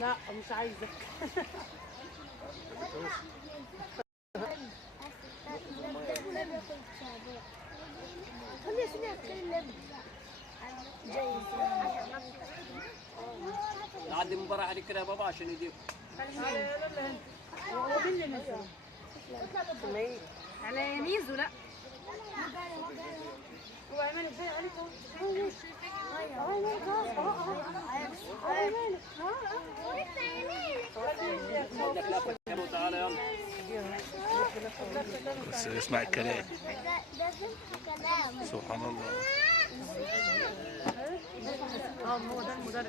لا مش عايزة. نعدي المباراة عليك كده يا بابا عشان يديك. هو مين اللي نزل؟ على ميزو. لا هو ايمن ازاي عليك اهو. تعالى يلا. بس اسمع الكلام. سبحان الله. هو ده المدرب.